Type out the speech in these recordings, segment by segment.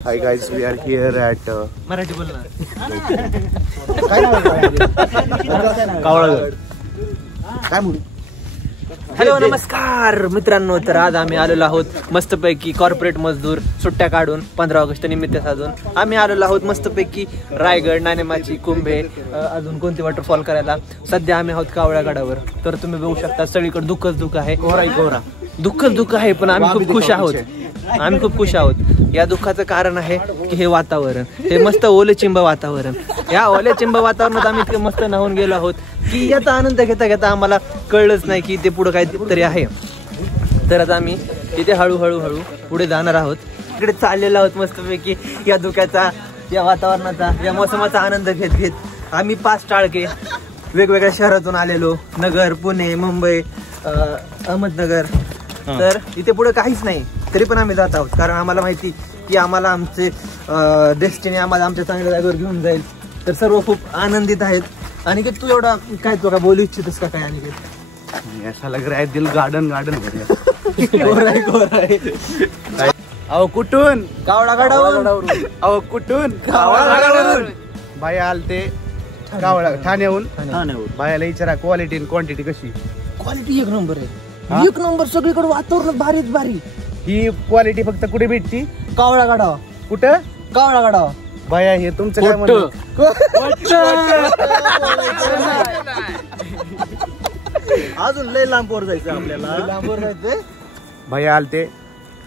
Hi guys, we are here at Marathi बोल ना. काय नाव आहे? कावळागड. काय म्हणू? हॅलो नमस्कार मित्रांनो. तर आज आम्ही आलेलो आहोत मस्तपैकी कॉर्पोरेट मजदूर सुट्ट्या काढून 15 ऑगस्ट निमित्त साधून आम्ही आलेलो आहोत मस्तपैकी रायगड, नाणेमाची, कुंभे, अजून कोणते वॉटरफॉल करायला. सध्या आम्ही आहोत कावळागडावर. तर तुम्ही बघू शकता सगळीकडे दुःखच दुःख आहे. कोहरा दुःखच दुःख आहे, पण आम्ही खूप खुश आहोत. आम्ही खूप खुश आहोत. या दुःखाचं कारण आहे की हे वातावरण, हे मस्त ओले चिंब वातावरण. या ओले चिंब वातावरणात आम्ही इतके मस्त नाहून गेलो आहोत की याचा आनंद घेता घेता आम्हाला कळलंच नाही की ते पुढे काहीतरी आहे. तर आता आम्ही तिथे हळूहळू पुढे जाणार आहोत. इकडे चाललेलो आहोत मस्तपैकी या धुक्याचा, या वातावरणाचा, या मोसमाचा आनंद घेत घेत. आम्ही 5 टाळके वेगवेगळ्या शहरातून आलेलो. नगर, पुणे, मुंबई, अहमदनगर. तर इथे पुढे काहीच नाही, तरी पण आम्ही जात आहोत. कारण आम्हाला माहिती की आम्हाला आमचे डेस्टिनी आम्हाला आमच्या चांगल्या जागेवर घेऊन जाईल. तर सर्व खूप आनंदित आहेत. आणि की तू एवढा काय तो का बोलू इच्छितस का काय? आणि ऐसा लग रहा है दिल गार्डन गार्डन हो काय अहो कुठून? कावळागडावरून. अहो कुठून? कावळागडावरून. बाया आलते ठाण्याहून. बायाला विचारा क्वालिटी आणि क्वांटिटी कशी. क्वालिटी एक नंबर आहे. एक नंबर. सगळीकडे वातावरण भारीच भारी. ही क्वालिटी फक्त कुठे भेटती? कावळागडावर. कुठं? कावळागडावर. बाया हे तुमचं काय म्हणणं? अजून लय लांबवर जायचं आपल्याला. लांबवर जायचंय. बाया आलते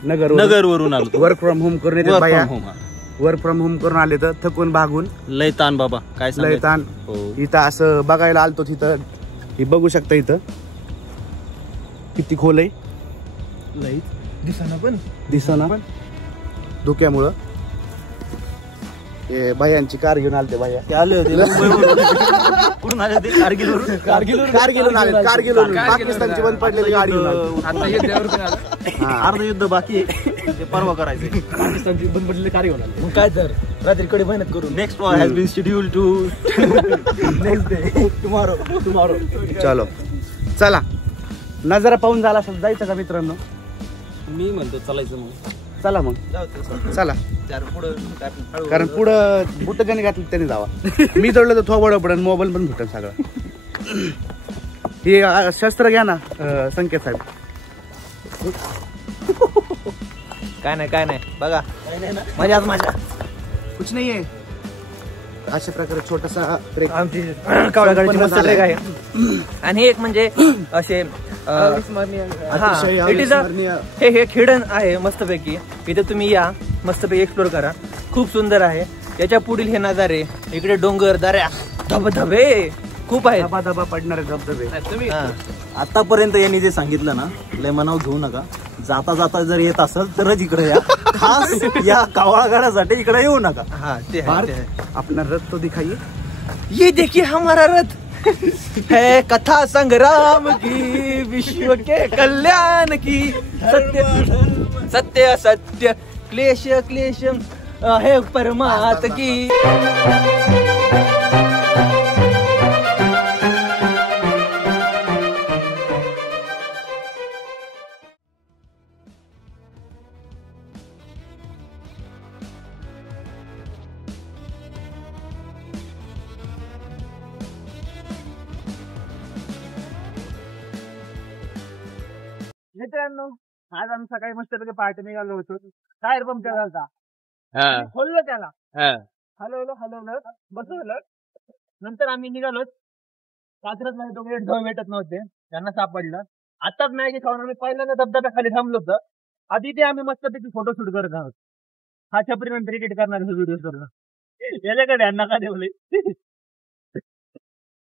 नगरवरून आलो. वर्क फ्रॉम होम करून येते बाया. वर्क फ्रॉम होम करून आले तर थकून भागून. लय ताण बाबा, काय लय ताण. इथं असं बघायला आलतो. तिथं हे बघू शकता, इथं किती खोल आहे. लय दिसना पण धुक्यामुळं. हे बायांची कार घेऊन आलते बाया. ते आले होते कुठून आले होते? कारगिलून आले. कारगिलून पाकिस्तानची बंद पडलेली गाडी घेऊन आले. अर्ध युद्ध बाकी ते परवा करायचे. पाकिस्तानची बंद पडलेली कार घेऊन आले. मग काय तर रात्री कडे मेहनत करू. Next war has been schedule to next day tomorrow. चलो चला. नजारा पाहून झाला असेल, जायचं का मित्रांनो? मी म्हणतो चालायचं मग. चला मग चला. कारण पुढं बुट गणी घातली त्याने जावा. मी जोडलं तर थोबड पडेल, मोबाईल पण भेटेल सगळं. हे शस्त्र घ्या ना संकेत साहेब. काय नाही बघा माझ्या कुछ नाही आहे. अशा प्रकारे छोटासा ट्रेक आमची कावळागडची मस्त ट्रेक आहे. आणि एक म्हणजे असे हे हिडन आहे मस्तपैकी. इथे तुम्ही या, मस्तपैकी एक्सप्लोर करा. खूप सुंदर आहे. याच्या पुढील हे नजारे, इकडे डोंगर, दऱ्या, धबधबे खूप आहेत. धबधबा पडणारे धबधबे. आतापर्यंत यांनी जे सांगितलं ना, लय मनाव घेऊ नका. जाता जाता जर येत असेल तरच इकडे या. खास या कावळागडासाठी इकडे येऊ नका. हा ते अपना रथ तो दिखाइए. ये देखिए हमारा रथ है कथा संग्राम की, विश्व के कल्याण की. सत्य सत्य क्लेश क्लेश है परमात की. मित्रांनो, आज आम्ही सकाळी मस्तपैकी पार्टी निघालो होतो. टायर पंक्चर झाला. खोललं त्याला, हलवलं बसवलं. नंतर आम्ही निघालो. रात्रच नाही तो भेटत नव्हते, त्यांना सापडलं. आताच मॅगी खाऊन आम्ही पहिल्यांदा धबधब्याखाली थांबलो होतो. आधी ते आम्ही मस्तपैकी फोटोशूट करत आहोत. हा छपरी नंतर एडिट करणार व्हिडिओ करणं. याच्याकडे यांना का ठेवले?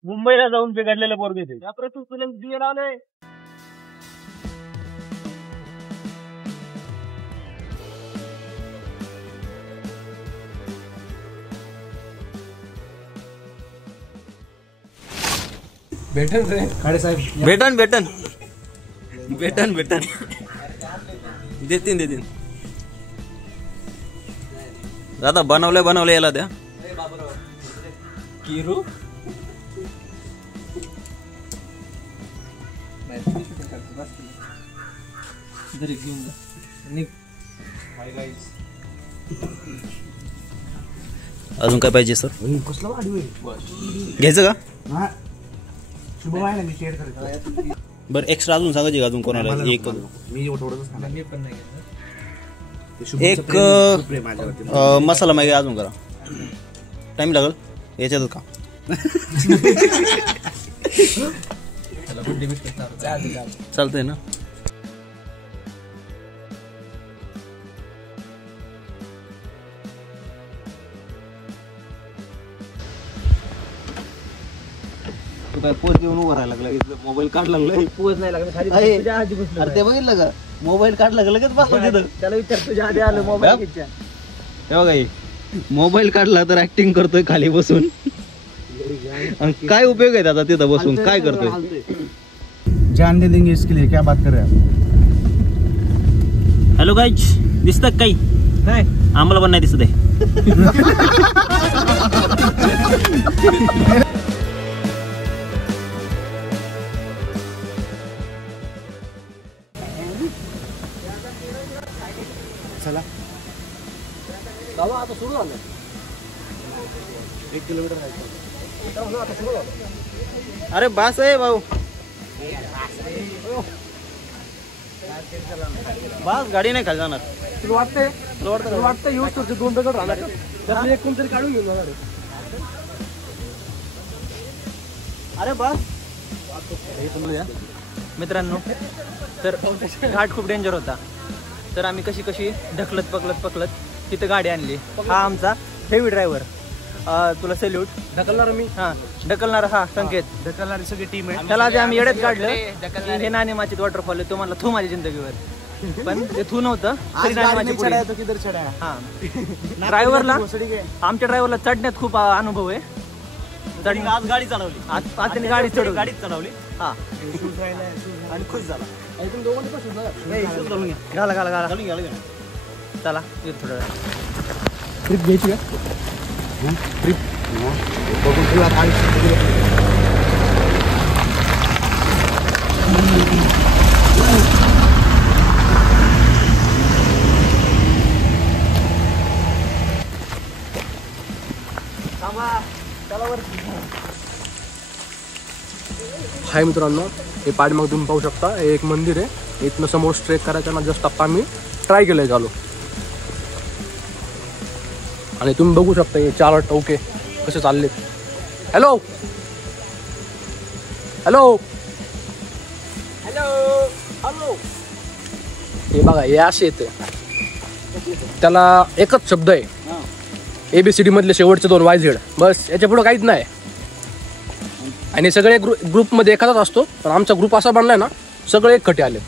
मुंबईला जाऊन बिघडलेलं पोरगे ते. या प्रश्न तुला जीवन आलंय. भेटन देतीन. दादा बनवलंय याला द्या. किरू अजून काय पाहिजे सर? कसला वाढीव आहे. घ्यायचं का? हा. शुभम आहे ना, मी शेअर करतो. बरं एक्स्ट्रा अजून सांगायची का अजून कोणाला? एक मी थोडंच खाणार. मी पण नाही घेतलं. एक मसाला मॅगी अजून करा. टाइम लागेल याच्यात का? चालतंय ना. तू काय पोच घेऊन उभा राहायला लागला? मोबाईल काढ लागला. पोच नाही लागला खाली. आहे. तुझ्या आधी बसलो. अरे ते बघितलं का? मोबाईल काढला का लगेच बसला तिथं. त्याला विचार तुझ्या आधी आलं मोबाईल घ्यायच्या. हे बघा हे. मोबाईल काढला तर ऍक्टिंग करतोय खाली बसून. आणि काय उपयोग आहे आता तिथं बसून? काय करतोय? जान दे देंगे इसके लिए, क्या बात कर रहे हैं आप? हॅलो गाईज, दिसतं काही? नाही आम्हाला पण नाही दिसत आहे. चला. आता सुरू झालं. 1 किलोमीटर आहे. अरे बास आहे भाऊ. बास, गाडी नाही खाली जाणार. तुला वाटतं येऊच तुझे 2 दगड राहणार आहे. त्यातले एक कोणतरी काढून घेऊन जाणार आहे. अरे बास. मित्रांनो, तर घाट खूप डेंजर होता. तर आम्ही कशी ढकलत पकलत तिथं गाडी आणली. हा आमचा हेवी ड्रायव्हर. तुला सॅल्यूट. ढकलणार मी. हा ढकलणार. हा संकेत. ढकलणारी सगळी टीम आहे. त्याला जे आम्ही येड्यात काढलं हे नाणे माचित वॉटरफॉल आहे. तो म्हणला थू माझ्या जिंदगीवर. पण ते थू नव्हतं. ड्रायव्हरला, आमच्या ड्रायव्हरला चढण्यात खूप अनुभव आहे. आज गाडी चालवली. आज त्यांनी गाडी चढवली. गाडीच चालवली. हा आणि खुश झाला. घाला चला थोडं ट्रिप घ्यायची का? ट्रिप बघून तुला गाडी. हाय मित्रांनो, हे पाठीमाग तुम्ही पाहू शकता. हे एक मंदिर आहे. इथनं समोर ट्रेक करायचं ना, जस्ट आता आम्ही ट्राय केलंय चालू. आणि तुम्ही बघू शकता हे 4 टोके कसे चाललेत. Hello hello hello. हे बघा, हे असे येते. त्याला एकच शब्द आहे, ABCD मधले शेवटचे 2 YZ. बस, याच्या पुढे काहीच नाही. आणि सगळे ग्रुपमध्ये एखादाच असतो. पण आमचा ग्रुप असा बनलाय ना, सगळे एकखटे आले.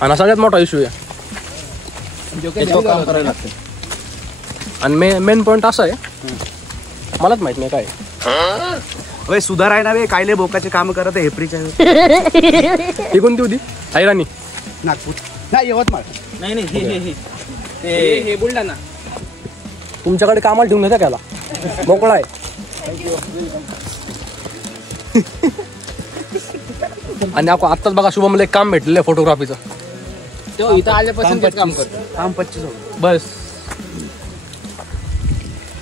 आणि सगळ्यात मोठा इश्यू आहे. काम करायला लागतं. आणि मेन पॉईंट असा आहे, मलाच माहित नाही काय सुधार आहे ना वे. कायले बोकाचे काम करत आहे हेपरीच्या. ही कोणती होती? हैराणी. नागपूर नाही, यवतमाळ. नाही हे बुलढाणा. तुमच्याकडे कामाला ठेवून येतं त्याला, मोकळा आहे. आणि आपण आत्ताच बघा, शुभमला एक काम भेटलेलं आहे फोटोग्राफीचं. तो इथं आल्यापासून तेच काम करतो. काम 25. बस,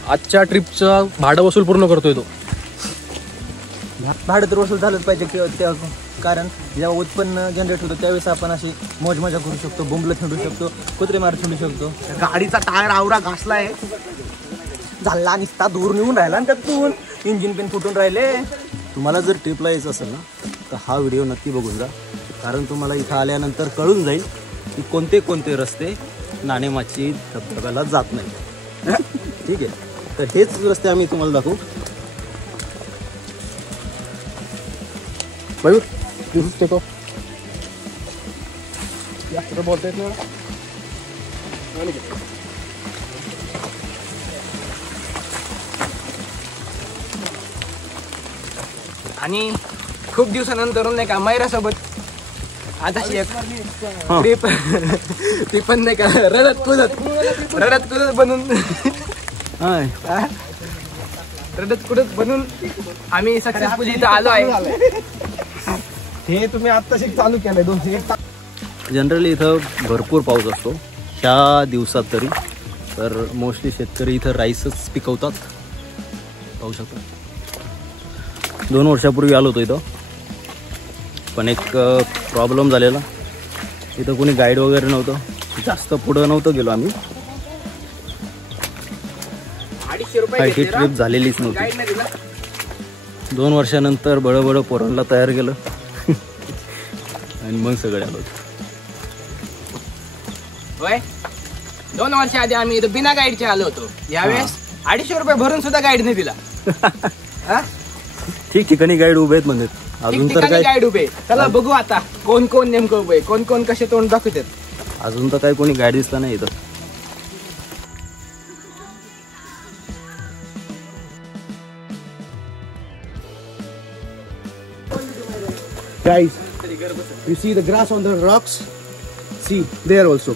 आजच्या ट्रिपचं भाडं वसूल पूर्ण करतोय तो. भाडं तर वसूल झालंच पाहिजे. कारण जेव्हा उत्पन्न जनरेट होतं त्यावेळेस आपण अशी मौज मजा करू शकतो. बोंबलं खेळू शकतो, कुत्रे मार खेळू शकतो. गाडीचा टायर आवरा घासलाय. झाला निसता दूर निघून राहिला आणि त्यातून इंजिन पेन फुटून राहिले. तुम्हाला जर ट्रिपला यायचं असेल ना, तर हा व्हिडिओ नक्की बघून जा. कारण तुम्हाला इथं आल्यानंतर कळून जाईल की कोणते कोणते रस्ते नाणेमाची धबधब्याला जात नाही. ठीक आहे, तर हेच रस्ते आम्ही तुम्हाला दाखवू. मयूर, दिसत टेको बोलता येत नाही. आणि खूप दिवसानंतर नाही का मैरासोबत आता एक ट्रिप ती पण नाही का रडत कुदत बनून आम्ही सक्सेसफुली इथं आलो आहे. हे तुम्ही आत्ताशी चालू केलंय 201. जनरली इथं भरपूर पाऊस असतो. ह्या दिवसात तरी तर मोस्टली शेतकरी इथं राईसच पिकवतात. पाहू शकता 2 वर्षापूर्वी आलो होतो इथं, पण एक प्रॉब्लेम झालेला. इथं कोणी गाईड वगैरे नव्हतं, जास्त पुढं नव्हतं गेलो आम्ही. 250 रुपये काही ट्रिप झालेलीच नव्हती. 2 वर्षानंतर बळबळ पोरांना तयार केलं आणि मग सगळे आलो. होय 2 वर्ष आधी आम्ही इथं बिना गाईडचे आलो होतो. यावेळेस 250 रुपये भरून सुद्धा गाईड नाही दिला. ठिकठिकाणी गाईड उभे आहेत म्हणजे अजून तर काय गाईड उभे. चला बघू आता कोण कोण नेमकं उभे, कोण कोण कसे तोंड दाखवतात. अजून तर काही कोणी गाईड दिसला नाही इथं. Guys, you see the grass on the rocks? See, there also.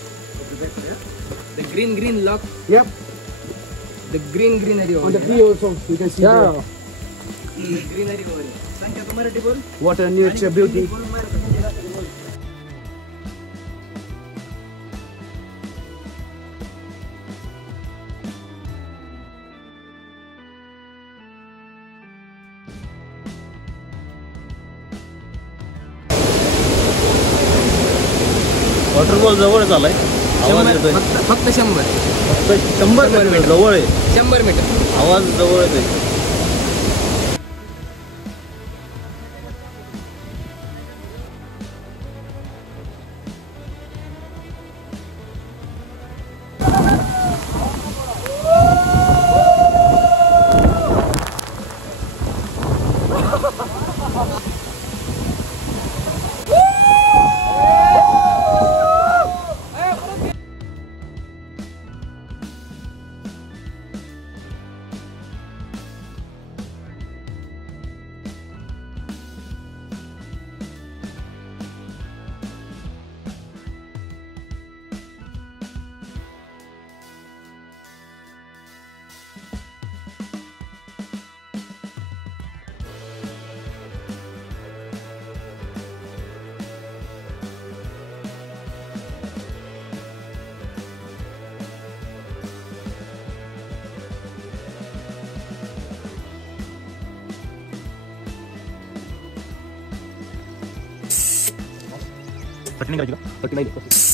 The green lock, Yep. the greenery over On the here. tree also, you can see there. The greenery over here. Sanjay, Marathi बोल. What a nature beauty. Waterfall जवळ झालाय. आवाज येतोय फक्त 100 100 metre जवळ आहे. 100 metre. आवाज जवळ येतोय. पटनी करायची का? पटनी नाही.